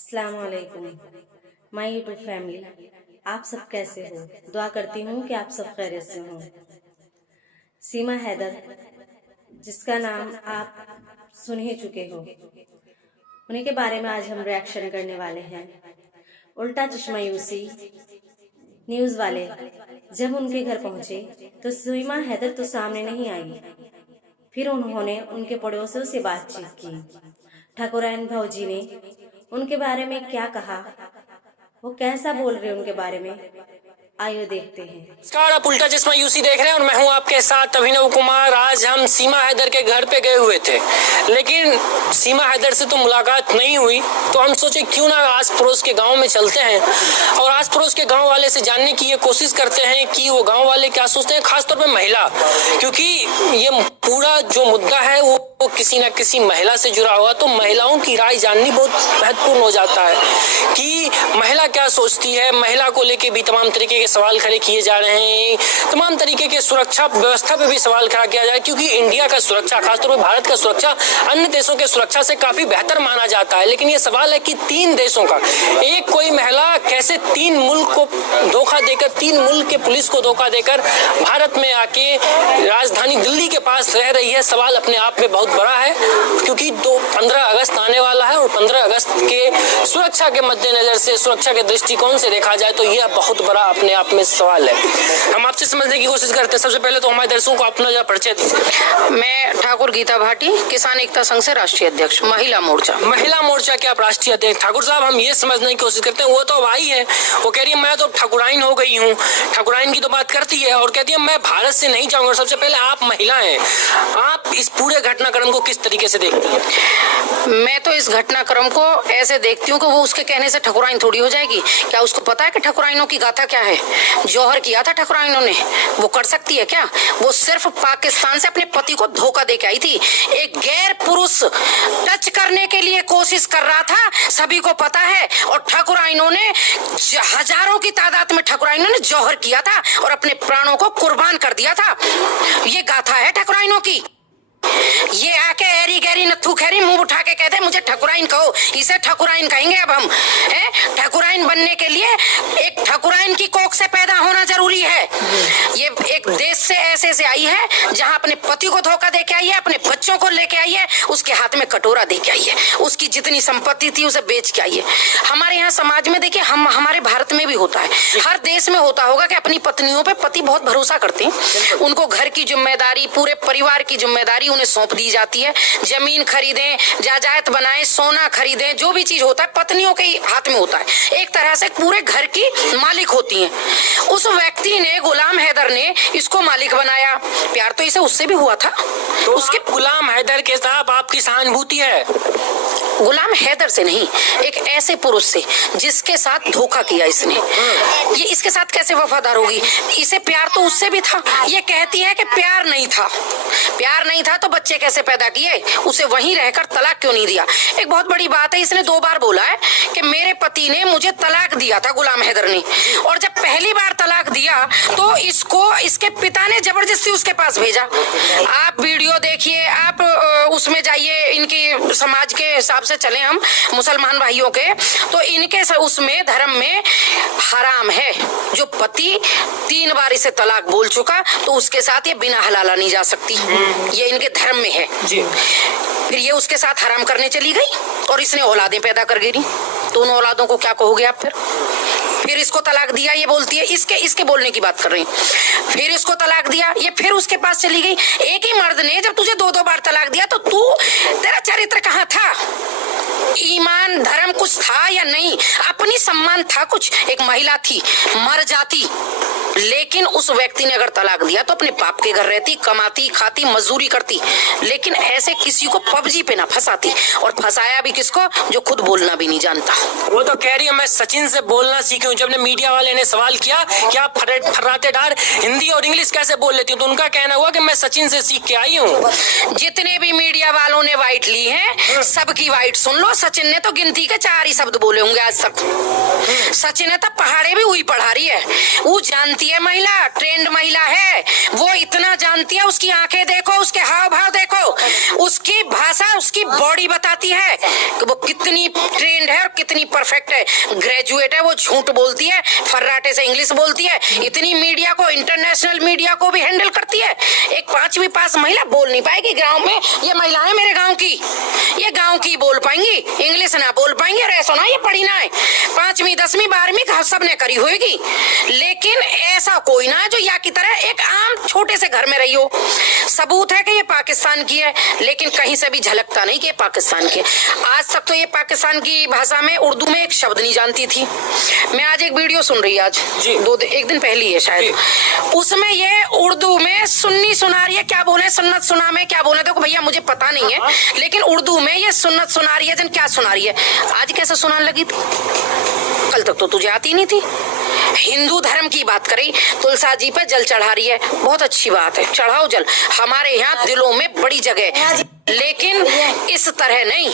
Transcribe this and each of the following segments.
अस्सलाम वालेकुम my YouTube family. आप सब कैसे हो? दुआ करती हूँ कि आप सब खैरियत से हों। सीमा हैदर, जिसका नाम आप सुन ही चुके हो, उन्हीं के बारे में आज हम रिएक्शन करने वाले हैं। उल्टा चश्मा यूसी न्यूज़ वाले जब उनके घर पहुंचे तो सीमा हैदर तो सामने नहीं आई। फिर उन्होंने उनके पड़ोसियों से बातचीत की। ठाकुरायन भौजी ने उनके बारे में क्या कहा, वो कैसा बोल रहे उनके बारे में, आइए देखते हैं। नमस्कार, आप उल्टा चश्मा यूसी देख रहे हैं और मैं हूं आपके साथ अभिनव कुमार। आज हम सीमा हैदर के घर पे गए हुए थे, लेकिन सीमा हैदर से तो मुलाकात नहीं हुई, तो हम सोचे क्यों ना आस पड़ोस के गांव में चलते हैं और आस पड़ोस के गांव वाले से जानने की ये कोशिश करते हैं कि वो गांव वाले क्या सोचते हैं, खासतौर पे महिला, क्योंकि ये पूरा जो मुद्दा है वो किसी न किसी महिला से जुड़ा हुआ। तो महिलाओं की राय जाननी बहुत महत्वपूर्ण हो जाता है कि महिला क्या सोचती है। महिला को लेके भी तमाम तरीके के सवाल खड़े किए जा रहे हैं, तमाम तरीके के सुरक्षा व्यवस्था पे भी सवाल खड़ा किया जा रहा है, क्योंकि इंडिया का सुरक्षा, खासतौर पर भारत का सुरक्षा अन्य देशों के सुरक्षा से काफी बेहतर माना जाता है। लेकिन ये सवाल है कि 3 देशों का एक कोई महिला कैसे 3 मुल्क को धोखा देकर, 3 मुल्क के पुलिस को धोखा देकर भारत में आके राजधानी दिल्ली के पास रह रही है। सवाल अपने आप में बहुत बड़ा है, क्योंकि 15 अगस्त आने वाला है और 15 अगस्त के सुरक्षा के मद्देनजर से, सुरक्षा के दृष्टिकोण से देखा जाए तो यह बहुत बड़ा अपने आप में सवाल है। हम आपसे समझने की कोशिश करते हैं। सबसे पहले तो हमारे दर्शकों को अपना जो परिचय दीजिए। मैं ठाकुर गीता भाटी, किसान एकता संघ से राष्ट्रीय अध्यक्ष, महिला मोर्चा। महिला मोर्चा के आप राष्ट्रीय अध्यक्ष। ठाकुर साहब, हम ये समझने की कोशिश करते हैं, वो तो भाई है, वो कह रही है मैं तो ठाकुराइन हो गई हूँ, ठाकुराइन की तो बात करती है और कहती है मैं भारत से नहीं जाऊंगा। सबसे पहले आप महिला हैं, आप इस पूरे घटनाक्रम को किस तरीके से देखती हैं? मैं तो इस घटनाक्रम को ऐसे देखती हूँ कि वो उसके कहने से ठकुराइन थोड़ी हो जाएगी। क्या उसको पता है कि ठकुराइनों की गाथा क्या है? जौहर किया था ठकुराइनों ने, वो कर सकती है क्या? वो सिर्फ पाकिस्तान से अपने पति को धोखा दे के आई थी। एक गैर पुरुष टच करने के लिए कोशिश कर रहा था, सभी को पता है। और ठकुराइनों ने हजारों की तादाद में ठकुराइनों ने जौहर किया था और अपने प्राणों को कुर्बान कर दिया था। ये गाथा है ठकुराइनों की। ये आके एरी गैरी नथु खैरी मुंह उठा के कहते मुझे ठकुराइन कहो, इसे ठकुराइन कहेंगे अब हम। ठकुराइन बनने के लिए एक ठकुराइन की कोख से पैदा होना जरूरी है। ये एक देश से ऐसे से आई है जहां अपने पति को धोखा दे के आई है, अपने बच्चों को लेके आई है, उसके हाथ में कटोरा दे के आई है, उसकी जितनी संपत्ति थी उसे बेच के आई है। हमारे यहाँ समाज में देखिए, हमारे भारत में भी होता है, हर देश में होता होगा कि अपनी पत्नियों पे पति बहुत भरोसा करते हैं। उनको घर की जिम्मेदारी, पूरे परिवार की जिम्मेदारी उन्हें सौंप दी जाती है। जमीन खरीदें, जायदाद बनाएं, सोना खरीदें, जो भी चीज होता है पत्नियों के हाथ में होता है। एक तरह से पूरे घर की मालिक होती हैं। उस व्यक्ति ने, गुलाम हैदर ने इसको मालिक बनाया। प्यार तो इसे उससे भी हुआ था। तो उसके गुलाम हैदर के साथ आपकी सहानुभूति है? गुलाम हैदर से नहीं, एक ऐसे पुरुष से जिसके साथ धोखा किया इसने। ये इसके साथ कैसे वफादार होगी? इसे प्यार तो उससे भी था। ये कहती है कि प्यार नहीं था। प्यार नहीं था तो बच्चे कैसे पैदा किए? उसे वहीं रहकर तलाक क्यों नहीं दिया? एक बहुत बड़ी बात है, इसने 2 बार बोला है कि मेरे पति ने मुझे तलाक दिया था, गुलाम हैदर ने। और जब पहली बार तलाक दिया तो इसको इसके पिता ने जबरदस्ती उसके पास भेजा। आप वीडियो देखिए, आप उसमें जाइए, इनकी समाज के हिसाब से चले हम मुसलमान भाइयों के, तो इनके उसमें धर्म में हराम है। जो पति 3 बार इसे तलाक बोल चुका तो उसके साथ ये बिना हलाला नहीं जा सकती, ये इनके धर्म में है जी। फिर ये उसके साथ हराम करने चली गई और इसने औलादें पैदा कर गिरी। तो उन औलादों को क्या कहोगे आप? फिर इसको तलाक दिया, ये बोलती है, इसके बोलने की बात कर रही है। फिर इसको तलाक दिया, ये फिर उसके पास चली गई। एक ही मर्द ने जब तुझे 2-2 बार तलाक दिया तो तेरा चरित्र कहाँ था? ईमान धर्म कुछ था या नहीं? अपनी सम्मान था कुछ? एक महिला थी, मर जाती, लेकिन उस व्यक्ति ने अगर तलाक दिया तो अपने बाप के घर रहती, कमाती, खाती, मजदूरी करती, लेकिन ऐसे किसी को पबजी पे ना फंसाती। और फंसाया भी किसको? जो खुद बोलना भी नहीं जानता। वो तो कह रही है मैं सचिन से बोलना सीखी हूँ। जब ने मीडिया वाले ने सवाल किया कि आप फर्राटेदार हिंदी और इंग्लिश कैसे बोल लेती हूँ, तो उनका कहना हुआ कि मैं सचिन से सीख के आई हूँ। जितने भी मीडिया वालों ने वाइट ली है, सबकी वाइट सुन लो। सचिन ने तो गिनती के 4 ही शब्द बोले होंगे आज तक। सच ने तो पहाड़े भी वही पढ़ा रही है। वो जानती है, महिला ट्रेंड महिला है, वो इतना जानती है। उसकी आंखें देखो, उसके हाव भाव देखो, उसकी भाषा, उसकी बॉडी बताती है कि वो कितनी ट्रेंड है और कितनी परफेक्ट है। ग्रेजुएट है, वो झूठ बोलती है, फर्राटे से इंग्लिश बोलती है, इतनी मीडिया को, इंटरनेशनल मीडिया को भी हैंडल करती है। एक 5वीं पास महिला बोल नहीं पाएगी गांव में। ये महिला है मेरे गांव की, ये गांव की बोल पाएंगी, इंग्लिश ना बोल पाएंगे, ऐसा ना ये पढ़ी ना है। 5वीं 10वीं 12वीं सब ने करी होगी, लेकिन ऐसा कोई ना है जो या की तरह एक आम छोटे से घर में रही हो। सबूत है कि ये पाकिस्तान की है, लेकिन कहीं से भी झलकता नहीं कि ये पाकिस्तान की है। आज तक तो ये पाकिस्तान की भाषा में, उर्दू में एक शब्द नहीं जानती थी। मैं आज एक वीडियो सुन रही, आज एक दिन पहले है शायद, उसमें ये उर्दू में सुन्नी सुना रही है, क्या बोले सुन्नत सुना में क्या बोले, देखो भैया मुझे पता नहीं है, लेकिन उर्दू में ये सुन्नत सुना रही है। दिन क्या सुना रही है, आज कैसे सुनाने लगी थी? कल तक तो तुझे आती नहीं थी। हिंदू धर्म की बात करी, तुलसा जी पे जल चढ़ा रही है, बहुत अच्छी बात है, चढ़ाओ जल, हमारे यहाँ दिलों में बड़ी जगह है, लेकिन इस तरह नहीं,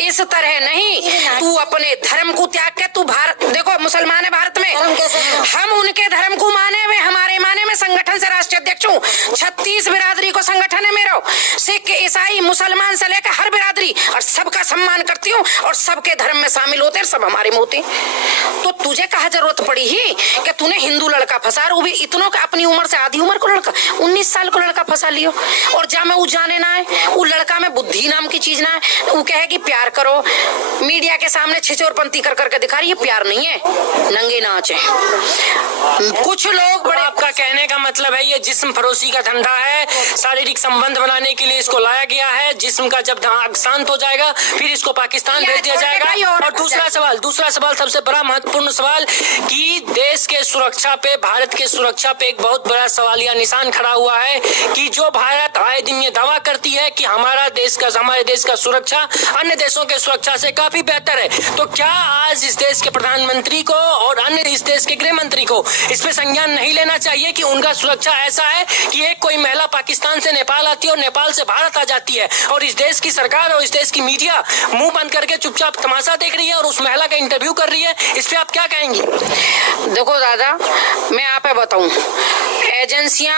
इस तरह नहीं। तू अपने धर्म को त्याग के, तू भारत, देखो मुसलमान है भारत में, हम उनके धर्म को माने हुए, हमारे माने में संगठन से राष्ट्रीय अध्यक्ष हूँ। 36 बिरादरी को संगठन है मेरा, सिख ईसाई मुसलमान से लेकर हर बिरादरी, और सबका सम्मान करती हूँ और सबके धर्म में शामिल होते हैं, सब हमारे में होते हैं। तो तुझे कहा जरूरत पड़ी ही कि तूने हिंदू लड़का फंसा, वो भी इतनों का, अपनी उम्र से आधी उम्र को लड़का, 19 साल को लड़का फंसा लियो, और जा मैं वो जाने ना है, वो लड़का में बुद्धि नाम की चीज ना है। वो कहे कि प्यार करो, मीडिया के सामने छिछोरपंती कर करके दिखा रही है, प्यार नहीं है, नंगे नाच है। कुछ लोग बड़े, आपका कहने का मतलब है ये जिस्म फरोशी का धंधा है, शारीरिक संबंध बनाने के लिए इसको लाया गया है। जिस्म का जब शांत हो जाएगा फिर इसको पाकिस्तान भेज दिया जाएगा। और दूसरा सवाल सबसे बड़ा महत्वपूर्ण सवाल कि देश के सुरक्षा पे, भारत के सुरक्षा पे एक बहुत बड़ा सवालिया निशान खड़ा हुआ है कि जो भारत आए दिन ये दावा करती है कि हमारे देश का सुरक्षा अन्य देशों के सुरक्षा से काफी बेहतर है। तो क्या आज इस देश के प्रधानमंत्री को और अन्य इस देश के गृह मंत्री को इस पे संज्ञान नहीं लेना चाहिए कि उनका सुरक्षा ऐसा है कि एक कोई महिला पाकिस्तान से नेपाल आती है और नेपाल से भारत आ जाती है, और इस देश की सरकार और इस देश की मीडिया मुंह बंद करके चुपचाप तमाशा देख रही है और उस महिला का इंटरव्यू कर रही है। इस पे आप क्या कहेंगी? देखो दादा, मैं आप बताऊं, एजेंसियां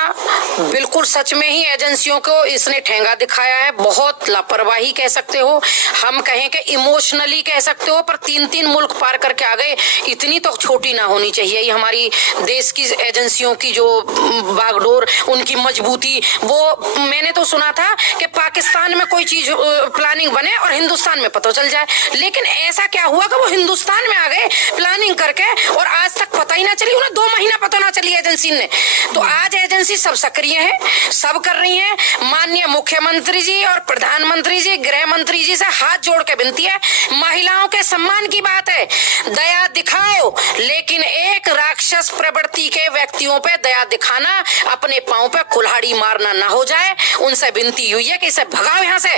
बिल्कुल सच में ही एजेंसियों को इसने ठेंगा दिखाया है। बहुत लापरवाही कह सकते हो, हम कहें कि इमोशनली कह सकते हो, पर 3 मुल्क पार करके आ गए। इतनी तो छोटी ना होनी चाहिए ये हमारी देश की एजेंसियों की जो बागडोर, उनकी मजबूती। वो मैंने तो सुना था कि पाकिस्तान में कोई चीज प्लानिंग बने और हिंदुस्तान में पता चल जाए, लेकिन ऐसा क्या हुआ कि वो हिंदुस्तान में आ गए प्लानिंग करके और आज तक पता ही ना चली, उन्हें 2 महीना पता ना चली एजेंसी ने। तो आज एजेंसी सब सक्रिय है, सब कर रही है। माननीय मुख्यमंत्री जी और प्रधानमंत्री जी, गृह मंत्री जी से हाथ जोड़ के विनती है, महिलाओं के सम्मान की बात है, दया दिखाओ, लेकिन एक राक्षस प्रवृत्ति के व्यक्तियों पे दया दिखाना, अपने पांव पे कुल्हाड़ी मारना ना हो जाए। उनसे विनती हुई है कि इसे भगाओ यहाँ से,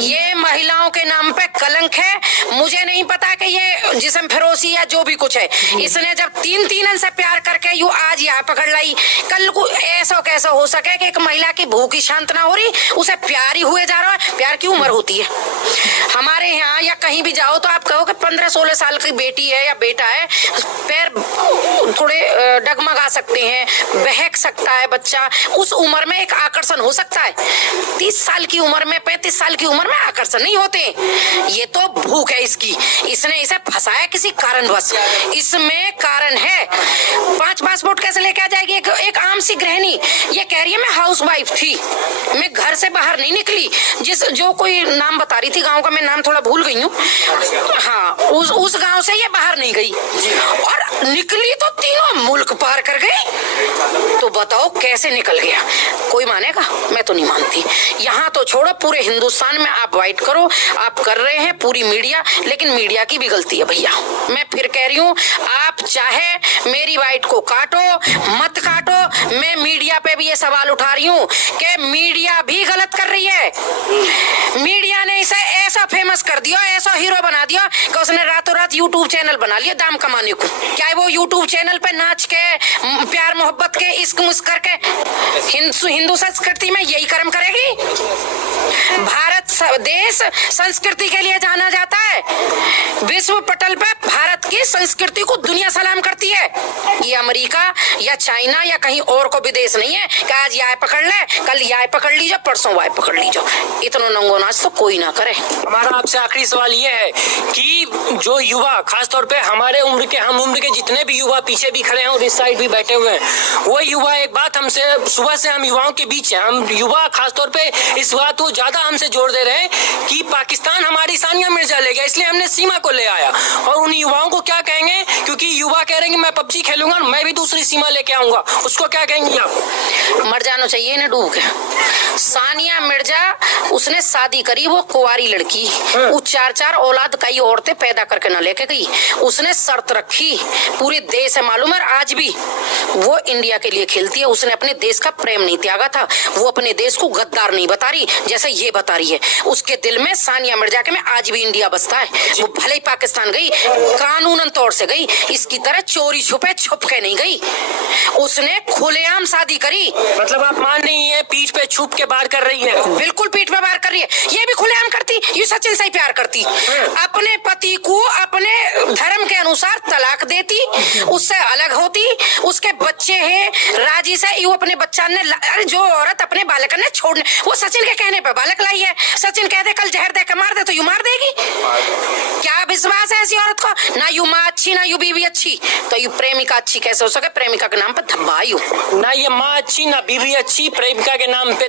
ये महिलाओं के नाम पे कलंक है। मुझे नहीं पता कि ये जिस्म फरोशी या जो भी कुछ है, इसने जब 3 से प्यार करके यू आज यहाँ पकड़ लाई, कल को ऐसा कैसा हो सके कि एक महिला की भूखी शांत ना हो रही, उसे प्यार ही हुए जा रहा है। प्यार की उम्र होती है हमारे यहाँ, या कहीं भी जाओ तो आप कहो कि 15-16 साल की बेटी है या बेटा है, पैर थोड़े डगमगा सकते हैं, बहक सकता है बच्चा, उस उम्र में एक आकर्षण हो सकता है। 30 साल की उम्र में, 35 साल की उम्र में आकर्षण नहीं होते। ये तो भूख है इसकी, इसने इसे फंसाया किसी कारणवश, इसमें कारण है। 5 पासपोर्ट कैसे लेके आ जाएगी एक आम सी गृहिणी? ये कह रही है मैं हाउस वाइफ थी, मैं घर से बाहर नहीं निकली। जो कोई नाम बता रही थी गांव का, मैं नाम थोड़ा भूल गई हूँ, हाँ, उस गांव से ये बाहर नहीं गई और निकली तो 3 मुल्क पार कर गई। तो बताओ कैसे निकल गया? कोई मानेगा? मैं तो नहीं मानती। यहाँ तो छोड़ो, पूरे हिंदुस्तान में आप वाइट करो, आप कर रहे हैं पूरी मीडिया, लेकिन मीडिया की भी गलती है भैया। मैं फिर कह रही हूँ, आप चाहे मेरी वाइट को काटो मत काटो, मैं मीडिया पे भी ये सवाल उठा रही हूँ कि मीडिया भी गलत कर रही है। मीडिया ने इसे ऐसा फेमस कर दिया, ऐसा हीरो बना दिया कि उसने रातों रात यूट्यूब चैनल बना लिया दाम कमाने को। क्या वो यूट्यूब चैनल पे नाच के, प्यार मोहब्बत के, इश्क मुस्क करके हिंदू संस्कृति में यही कर्म करेगी? भारत देश संस्कृति के लिए जाना जाता है, संस्कृति को दुनिया सलाम करती है। ये अमेरिका या चाइना या कहीं और को विदेश नहीं है कि आज ये पकड़ ले, कल ये पकड़ लीजिए, परसों वाय पकड़ लीजिए। इतना नंगो नाच तो कोई ना करे। हमारा आपसे आखिरी सवाल ये है कि जो युवा, खासतौर पे हमारे उम्र के, हम उम्र के जितने भी युवा पीछे भी खड़े हैं और इस साइड भी बैठे हुए हैं, वो युवा एक बात हमसे, सुबह से हम युवाओं के बीच हैं, हम युवा खासतौर पे इस बात को ज्यादा हमसे जोर दे रहे हैं कि पाकिस्तान हमारी सानिया मिर्जा ले गया, इसलिए हमने सीमा को ले आया। और उन युवाओं को क्या कहेंगे, क्योंकि युवा कह रहे हैं कि मैं पबजी खेलूंगा, मैं भी दूसरी सीमा लेके आऊंगा, उसको क्या कहेंगे आप? मर जाना चाहिए ना डूब के। सानिया मिर्जा उसने शादी करी, वो कुंवारी लड़की, वो 4-4 औलाद कई औरतें पैदा करके ना लेके गई। उसने शर्त रखी, पूरे देश है मालूम है, आज भी वो इंडिया के लिए खेलती है। उसने अपने देश का प्रेम नहीं त्यागा था, वो अपने देश को गद्दार नहीं बता रही जैसे ये बता रही है। उसके दिल में सानिया मिर्जा के में आज भी इंडिया बसता है। वो भले ही पाकिस्तान गई, कानूनन तौर से गई, इसकी तरह चोरी छुपे छुप के नहीं गई। उसने खुलेआम शादी करी। मतलब आप मान नहीं है पीठ पे छुप के बार कर रही है? बिल्कुल पीठ पे बार कर रही है। ये भी खुलेआम करती, ये सचिन से ही प्यार करती, अपने पति को अपने धर्म के अनुसार तलाक देती, उससे अलग होती, उसके बच्चे हैं राजी से, वो अपने बच्चा ने, जो औरत अपने बालक ने छोड़ने, वो सचिन के कहने पे बालक लाई है। सचिन कहते कल जहर दे के मार दे तो यू मार देगी। क्या विश्वास है ऐसी औरत को? ना यू माँ अच्छी ना यू बीवी अच्छी, तो यू प्रेमिका अच्छी कैसे हो सके? प्रेमिका के नाम पे धब्बा यू। ना ये माँ अच्छी ना बीवी अच्छी, प्रेमिका के नाम पे